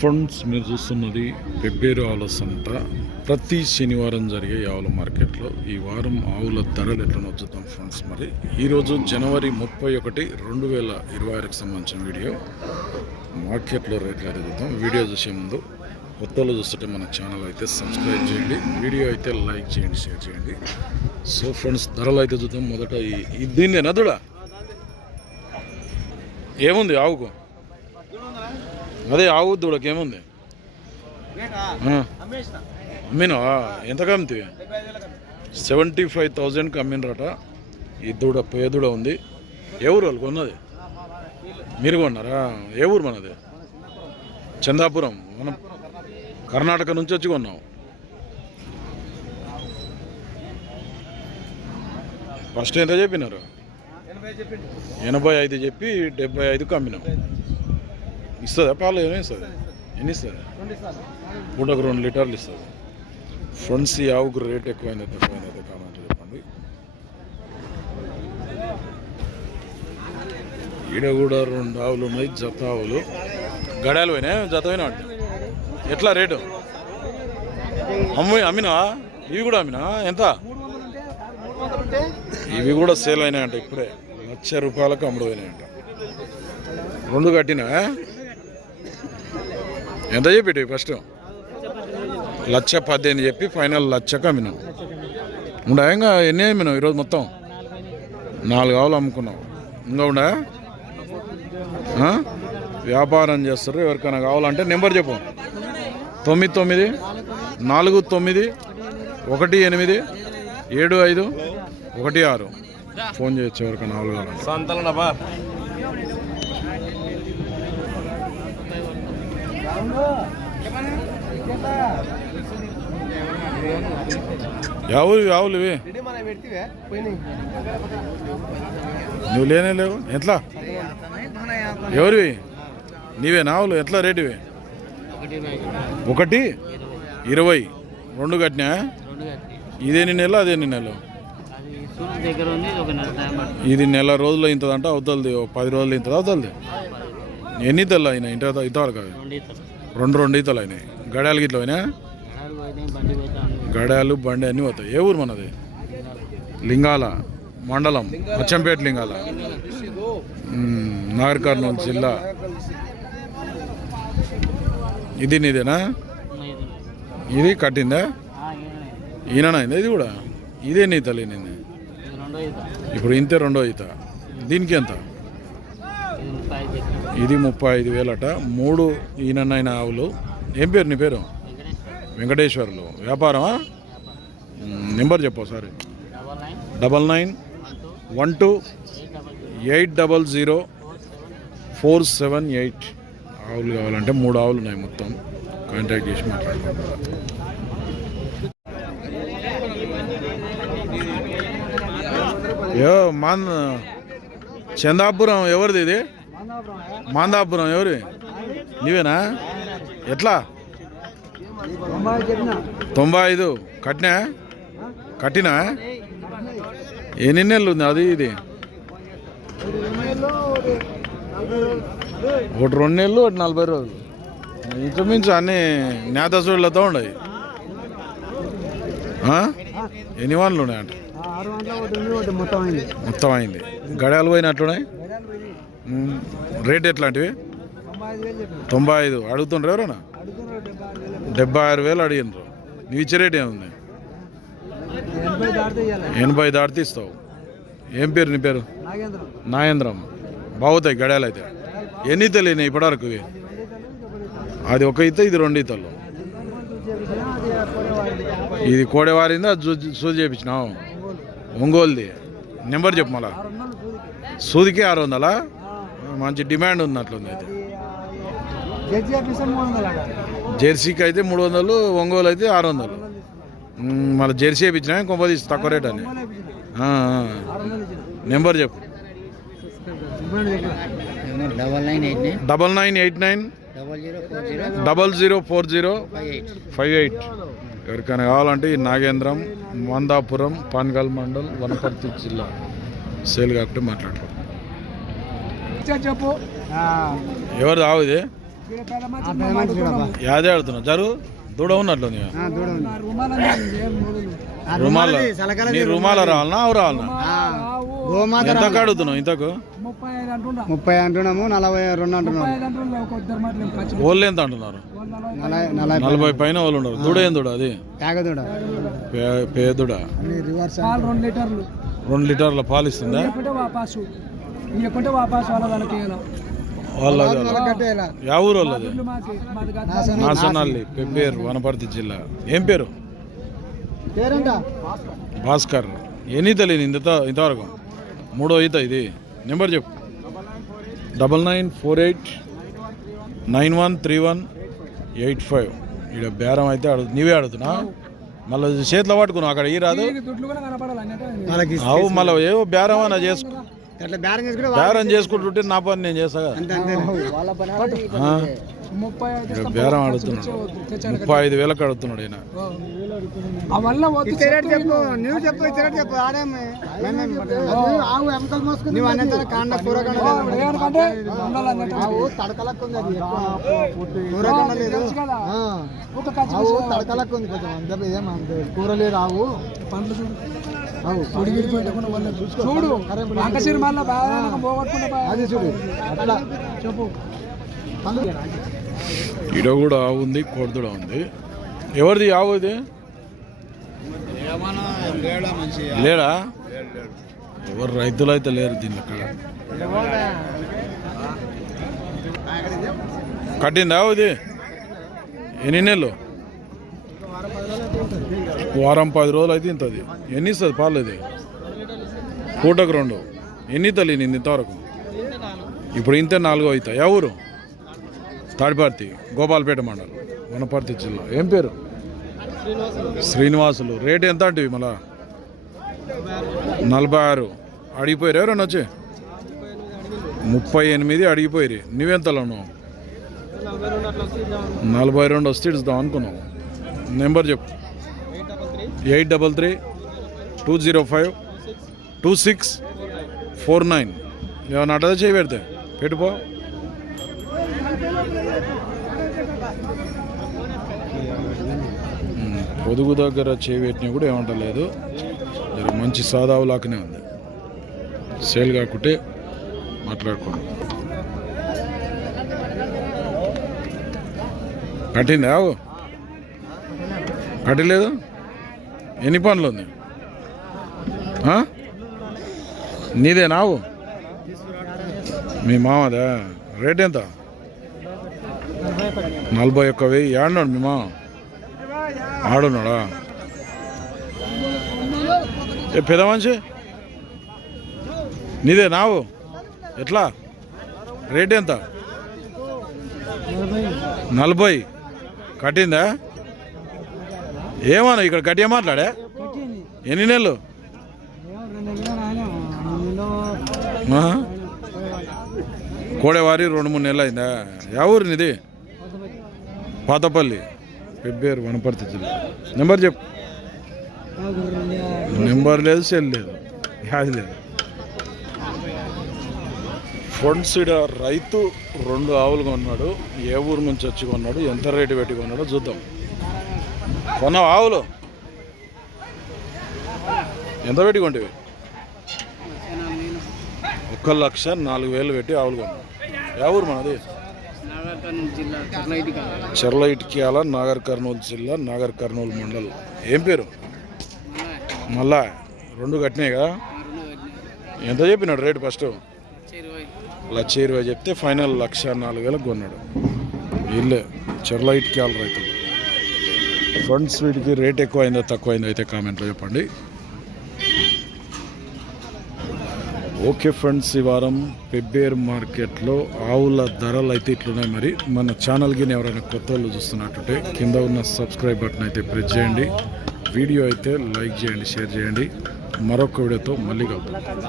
Friends మీరు చూస్తున్నది పెబ్బేరు ఆవుల సంత ప్రతి శనివారం జరిగే ఆవుల మార్కెట్లో ఈ వారం ఆవుల ధరలు ఎట్లా చూద్దాం ఫ్రెండ్స్ మరి? ఈరోజు జనవరి ముప్పై ఒకటి రెండు వేల ఇరవై ఆరుకి సంబంధించిన వీడియో. మార్కెట్లో రేట్లు అడుగుతాం. చూద్దాం వీడియో చూసే ముందు కొత్తలో చూస్తుంటే మన ఛానల్ అయితే సబ్స్క్రైబ్ చేయండి. వీడియో అయితే లైక్ చేయండి షేర్ చేయండి. సో ఫ్రెండ్స్ ధరలు అయితే చూద్దాం. మొదట ఈ- ఈ దీన్ని నదుడా ఏముంది ఆవుకు? అదే ఆవు దూడకి ఏముంది అమ్మినా? ఎంతకు అమ్మితే సెవెంటీ ఫైవ్ థౌజండ్కి అమ్మినరట ఈ దూడ పే దూడ ఉంది. ఏ ఊరు వాళ్ళు కొన్నది? మీరు కొన్నారా? ఏ ఊరు మనది? చందాపురం. మనం కర్ణాటక నుంచి వచ్చి కొన్నాం. ఫస్ట్ ఎంత చెప్పినారు? ఎనభై ఐదు చెప్పి డెబ్బై ఐదుకి అమ్మినాం. ఇస్తుందా పాలు ఏమి ఇస్తుంది? ఎన్ని ఇస్తుంది? పూటకు రెండు లీటర్లు ఇస్తుంది. ఫ్రెండ్స్ ఈ ఆవుకు రేట్ ఎక్కువైంది తక్కువైంది కామెంట్ చెప్పండి. ఈడ కూడా రెండు ఆవులు ఉన్నాయి జత ఆవులు. గడాలు పోయినాయి? జత పోయినా ఎట్లా రేటు? అమ్మి అమ్మినా ఇవి కూడా అమ్మినా ఎంత? ఇవి కూడా సేల్ అయినాయంట ఇప్పుడే. లక్ష రూపాయలకు అమ్ముడు పోయినాయంట. రెండు కట్టినా ఎంత చెప్పి ఫస్ట్? లక్ష పద్దెనిమిది చెప్పి ఫైనల్ లక్షకు అమ్మినాం ఉండా? ఇంకా ఎన్ని అమ్మినావు ఈరోజు మొత్తం? నాలుగు ఆవులు అమ్ముకున్నావు ఇంకా ఉండా? వ్యాపారం చేస్తారు ఎవరికైనా కావాలంటే నెంబర్ చెప్పు. తొమ్మిది తొమ్మిది నాలుగు తొమ్మిది ఒకటి ఎనిమిది ఏడు ఐదు ఒకటి ఆరు. ఫోన్ చేయొచ్చు ఎవరికైనా ఆవులు కావాలంటే. మనం పెడితే పోయినాయి. నువ్వు లేనే లేవు. ఎట్లా? ఎవరివి? నీవే నావులు ఎట్లా రేటు ఇవి? ఒకటి ఇరవై. రెండు కట్టినా? ఇదే నీ నెల అదే నీ నెల. ఇది నెల రోజులు ఇంతదంట అవుతుంది పది రోజులు ఇంతది అవుతుంది ఎన్ని ఇతలు అయినాయి ఇంత ఇంతవరకు రెండు రెండు ఈతలు అయినాయి. గడాలు గిట్ల అయినా గడాలు బండి అన్నీ పోతాయి. ఏ ఊరు మనది? లింగాల మండలం అచ్చంపేట లింగాల. నాగర్ కర్నూలు జిల్లా. ఇది నీదేనా? ఇది కట్టిందా? ఈయనైందా ఇది? కూడా? ఇదే నీ తల్లి ఇప్పుడు ఇంతే రెండో ఈత. దీనికి ఎంత ఇది ముప్పై ఐదు చెప్పాను ఇది ముప్పై ఐదు వేలట. మూడు ఈయనైన ఆవులు. ఏం పేరు నీ పేరు? వెంకటేశ్వర్లు. వ్యాపారమా? నెంబర్ చెప్పు sorry double nine one two eight double zero four seven eight. ఆవులు కావాలంటే మూడు ఆవులు ఉన్నాయి మొత్తం. కాంటాక్ట్ చేసి మాట్లాడుకుంటాం యో మాన్ చందాపురం ఎవరిది ఇది? మాందాపురం ఎవరి? నీవేనా? ఎట్లా? తొంభై ఐదు. కట్టినా? కట్టినా? ఎన్ని నెలలు ఉంది? అది ఇది. ఒకటి రెండు నెలలు ఒకటి నలభై రోజులు. ఇంచుమించు అన్ని ఉన్నాయి. ఆ? ఎన్ని వన్లు ఉన్నాయంట? మొత్తం అయింది. గడియాలు పోయినట్టున్నాయి ఉమ్. రేట్ ఎట్లాంటివి? తొంభై ఐదు. అడుగుతుండ్రు ఎవరైనా? డెబ్బై ఆరు వేలు డెబ్బై అడిగినరు నువ్వు ఇచ్చే రేట్ ఏముంది? ఎనభై దాటితే ఇస్తావు. ఏం పేరు నీ పేరు? నాగేంద్రం. బాగుతాయి గడాలు అయితే. ఎన్ని తెలియని ఇప్పటివరకు అది ఒక ఈత ఇది రెండు ఈతలు. ఇది కోడెవారింది? అది సూది చేయించినావు ఒంగోలుది. నెంబర్ చెప్పు మళ్ళా. సూదికి ఆరు వందలా? మంచి డిమాండ్ ఉన్నట్లుంది అయితే. జెర్సీకి అయితే మూడు వందలు ఒంగోలు అయితే ఆరు వందలు. మళ్ళీ జెర్సీ వేయించినా కొంప తీసి తక్కువ రేట్ అని. నెంబర్ చెప్పు. Double nine eight nine. Double zero four zero. Five eight. ఎవరికైనా కావాలంటే ఈ నాగేంద్రం మందాపురం పాన్గల్ మండల్ వనపర్తి జిల్లా. సేల్ కాబట్టి మాట్లాడుకో చెప్పు. ఎవరు ఆవు ఇది? యాదే ఆడుతున్నావు. జరు దూడ ఉన్నట్లు. రుమాల నీ రుమాల రావాలనా? అవు రావాలనా? ఎంత అడుగుతున్నావు ఇంతకు? ముప్పై అంటున్నాము నలభై రెండు అంటున్నాము. ఓళ్ళు ఎంత అంటున్నారు? నలభై పైన వాళ్ళు ఉండరు దూడ ఏం దూడ అది? పేదూడ. రివర్స్ రెండు లీటర్లు. రెండు లీటర్ల పాలు ఇస్తుందా? ఇవ్వకుంటే వాపాసు వాళ్ళ వాళ్ళకి వాళ్ళది యా ఊరు వాళ్ళది. నాసనల్లి. పెబ్బేరు వనపర్తి జిల్లా. ఏం పేరు? భాస్కర్. ఎన్ని తెలియదు ఇంత ఇంతవరకు? మూడో ఈత ఇది. నెంబర్ చెప్పు. Double nine four eight nine one three one eight five. ఇక్కడ బేరం అయితే అడుగు నీవే అడుగుతున్నా మళ్ళీ చేతిలో పట్టుకున్నావు అక్కడ ఈ రాదు? అవు మళ్ళీ ఏవో బేరం అన్న చేసుకో. బేరం చేసుకుంటే బేరం చేసుకుంటుంటే నా పని నేను చేస్తా కదా. ముప్పై బేరం ఆడుతున్నాడు. ముప్పై ఐదు వేలకు అడుగుతున్నాడు ఈయన. అవల్ల తడకలకు ఉంది కొంచెం అంత పండ్లు చూడు. ఆవు. చూడు. అంకసిరి మళ్ళీ బాగా పోగొట్టుకుంటే అది చూడు. అట్లా చెప్పు. ఈడ కూడా ఆవు ఉంది కోడిదూడ ఉంది. ఎవరిది ఆవు ఇది? లేడా ఎవరు రైతులు అయితే లేరు దీని అక్కడ. కట్టిందా ఆవు ఇది? ఎన్ని నెలలు? వారం పది రోజులు అయితే ఇంతది. ఎన్ని ఇస్తుంది పాలు ఇది? పూటకు రెండు. ఎన్ని తల్లి ఇంతవరకు? ఇప్పుడు ఇంతే నాలుగో అవుతాయి? ఎవరు? తాడిపర్తి గోపాలపేట మండలం వనపర్తి జిల్లా. ఏం పేరు? శ్రీనివాసులు. రేట్ ఎంత అంటే మళ్ళా? నలభై ఆరు. అడిగిపోయారు ఎవరన్నా వచ్చి? ముప్పై ఎనిమిది అడిగిపోయారు. నువ్వెంతలో నలభై రెండు వస్తే ఇస్తాం అనుకున్నావు నెంబర్ చెప్పు. Eight double three two zero five two six four nine. ఏమన్నా అడ్డా చేయి పెడితే. పెట్టుపో పొదుగు దగ్గర చేయి కూడా ఏమంటలేదు. మంచి సాదావు లాగానే ఉంది. సేల్ కాకుంటే మాట్లాడుకోండి. కట్టింది? ఆవు కట్టలేదు? ఎన్ని పనులు ఉంది నీదే నావు మీ మామదా? రేట్ ఎంత? నలభై ఒక్క వెయ్యి. ఏడున్నాడు మీ మామ. ఆడున్నాడా? ఏ పెద్ద మనిషి? నీదే నావు? ఎట్లా? రేట్ ఎంత? నలభై. కట్టిందా? ఏమన్నా ఇక్కడ కట్టే మాట్లాడే? ఎన్ని నెలలు? కోడేవారి రెండు మూడు నెలలు అయిందా? యా ఊరు నీది? పాతపల్లి. పెబ్బేరు వనపర్తి జిల్లా. నెంబర్ చెప్పు. నెంబర్ లేదు సెల్ లేదు యాది లేదు. ఫ్రెండ్స్ ఇక్కడ రైతు రెండు ఆవులు కొన్నాడు ఏ ఊరు నుంచి వచ్చి కొన్నాడు ఎంత రేటు పెట్టి కొన్నాడో చూద్దాం. కొన్నావు ఆవులు? ఎంత పెట్టి కొంటివి? ఒక్క లక్ష నాలుగు వేలు పెట్టి ఆవులు కొన్నాడు. ఏ ఊరు మనది? చెర్ల ఇటుక్యాల నాగర్ కర్నూలు జిల్లా నాగర్ కర్నూలు మండలం. ఏం పేరు? మళ్ళా రెండు కట్టినాయి కదా? ఎంత చెప్పినాడు రేటు ఫస్ట్? లక్ష ఇరవై చెప్తే ఫైనల్ లక్ష నాలుగు వేలకు కొన్నాడు. ఇల్లే చెర్ల ఇటుక్యాల రైతులు. ఫ్రంట్స్ వీటికి రేట్ ఎక్కువైందో తక్కువైందో అయితే కామెంట్లో చెప్పండి. ఓకే ఫ్రెండ్స్ ఈ వారం పెబ్బేర్ మార్కెట్లో ఆవుల ధరలు అయితే ఇట్లున్నాయి. మరి మన ఛానల్కి ఎవరైనా కొత్త వాళ్ళు చూస్తున్నట్టుంటే కింద ఉన్న సబ్స్క్రైబ్ బటన్ అయితే ప్రెస్ చేయండి. వీడియో అయితే లైక్ చేయండి షేర్ చేయండి. మరొక వీడియోతో మళ్ళీ కలుద్దాం.